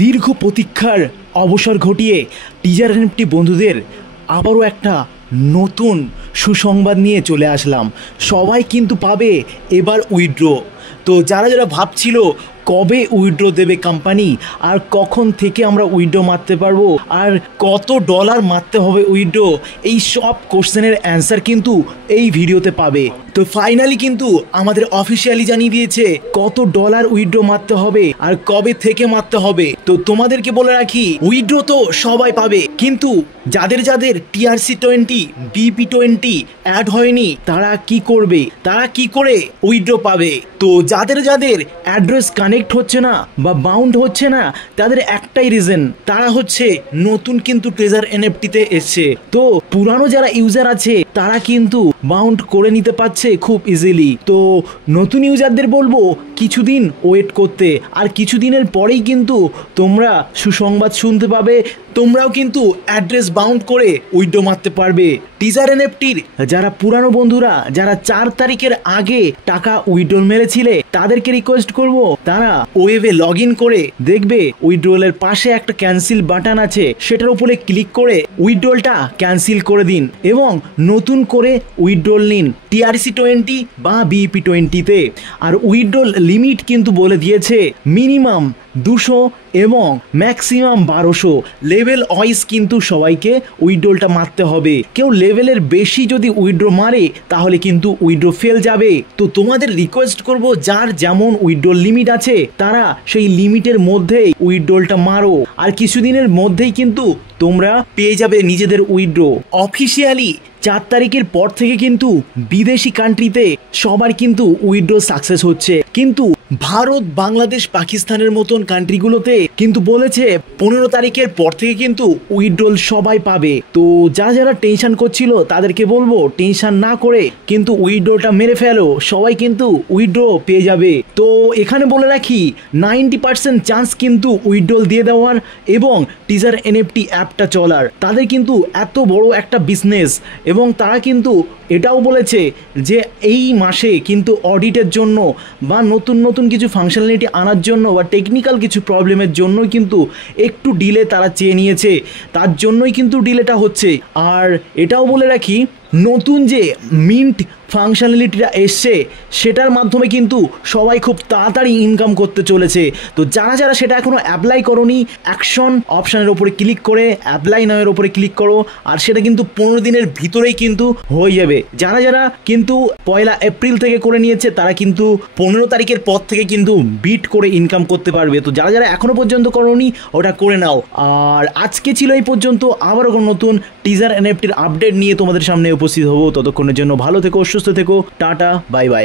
দীর্ঘ প্রতীক্ষার অবসর ঘটিয়ে টিজার এনএফটি বন্ধুদের আবারও একটা নতুন সুসংবাদ নিয়ে চলে আসলাম। সবাই কিন্তু পাবে এবার উইথড্র। তো যারা যারা ভাবছিল কবে উইথড্র দেবে কোম্পানি, আর কখন থেকে আমরা উইথড্র মারতে পারবো, আর কত ডলার মারতে হবে উইথড্র, এই সব কোশ্চেনের অ্যান্সার কিন্তু এই ভিডিওতে পাবে। তো ফাইনালি কিন্তু আমাদের অফিসিয়ালি জানিয়ে দিয়েছে কত ডলার উইথড্র মারতে হবে আর কবে থেকে মারতে হবে। তো তোমাদেরকে বলে রাখি, উইথড্র তো সবাই পাবে, কিন্তু যাদের যাদের TRC20 BP20 অ্যাড হয়নি তারা কি করবে, তারা কি করে উইথড্র পাবে? তো যাদের যাদের অ্যাড্রেস কানেক্ট হচ্ছে না বা বাউন্ড হচ্ছে না, তাদের একটাই রিজন, তারা হচ্ছে নতুন কিন্তু ট্রেজার এনএফটিতে এসছে। তো পুরানো যারা ইউজার আছে তারা কিন্তু বাউন্ড করে নিতে পারছে খুব ইজিলি। তো নতুন ইউজারদের বলবো কিছুদিন ওয়েট করতে, আর কিছুদিনের পরেই কিন্তু তোমরা সুসংবাদ শুনতে পাবে, তোমরাও কিন্তু অ্যাড্রেস বাউন্ড করে উইথড্র মারতে পারবে। টিজার এনএফটির যারা পুরানো বন্ধুরা, যারা 4 তারিখের আগে টাকা উইথড্র মেরেছিলে, তাদেরকে রিকোয়েস্ট করব তারা ওয়েবে লগ ইন করে দেখবে উইথড্রলের পাশে একটা ক্যান্সেল বাটন আছে, সেটার উপরে ক্লিক করে উইথড্রলটা ক্যান্সেল করে দিন এবং নতুন করে উইথড্রল নিন TRC20 বা BP20-তে। আর উইথড্রল লিমিট কিন্তু বলে দিয়েছে মিনিমাম 200 এবং ম্যাক্সিমাম 1200। লেভেল ওয়াইজ কিন্তু সবাইকে উইথড্রলটা মারতে হবে। কেউ লেভেলের বেশি যদি উইথড্র মারে তাহলে কিন্তু উইথড্র ফেল যাবে। তো তোমাদের রিকোয়েস্ট করব যার যেমন উইথড্রল লিমিট আছে তারা সেই লিমিটের মধ্যেই উইথড্রলটা মারো, আর কিছুদিনের মধ্যেই কিন্তু তোমরা পেয়ে যাবে নিজেদের উইথড্র। অফিসিয়ালি 4 তারিখের পর থেকে কিন্তু বিদেশি কান্ট্রিতে সবার কিন্তু উইথড্র সাকসেস হচ্ছে, কিন্তু ভারত, বাংলাদেশ, পাকিস্তানের মতন কান্ট্রিগুলোতে কিন্তু বলেছে 15 তারিখের পর থেকে কিন্তু উইথড্রল সবাই পাবে। তো যারা যারা টেনশন করছিল তাদেরকে বলবো টেনশন না করে কিন্তু উইথড্রটা মেরে ফেলো, সবাই কিন্তু উইথড্র পেয়ে যাবে। তো এখানে বলে রাখি 90% চান্স কিন্তু উইথড্রল দিয়ে দেওয়ার এবং টিজার এনএফটি অ্যাপটা চলার। তাদের কিন্তু এত বড় একটা বিজনেস, এবং তারা কিন্তু এটাও বলেছে যে এই মাসে কিন্তু অডিটের জন্য বা নতুন নতুন কিছু ফাংশনালিটি আনার জন্য বা টেকনিক্যাল কিছু প্রবলেমের জন্যই কিন্তু একটু ডিলে তারা চেয়ে নিয়েছে, তার জন্যই কিন্তু ডিলেটা হচ্ছে। আর এটাও বলে রাখি নতুন যে মিন্ট ফাংশনালিটিটা এসছে সেটার মাধ্যমে কিন্তু সবাই খুব তাড়াতাড়ি ইনকাম করতে চলেছে। তো যারা যারা সেটা এখনও অ্যাপ্লাই করোনি, অ্যাকশন অপশানের ওপরে ক্লিক করে অ্যাপ্লাই নামের ওপরে ক্লিক করো, আর সেটা কিন্তু 15 দিনের ভিতরেই কিন্তু হয়ে যাবে। যারা যারা কিন্তু 1 এপ্রিল থেকে করে নিয়েছে তারা কিন্তু 15 তারিখের পর থেকে কিন্তু বিট করে ইনকাম করতে পারবে। তো যারা যারা এখনও পর্যন্ত করোনি ওটা করে নাও। আর আজকে ছিল এই পর্যন্ত, আবারও কোনো নতুন টিজার এনএফটির আপডেট নিয়ে তোমাদের সামনে উপস্থিত হবো। ততক্ষণের জন্য ভালো থেকো, সুস্থ থেকো, টাটা, বাই বাই।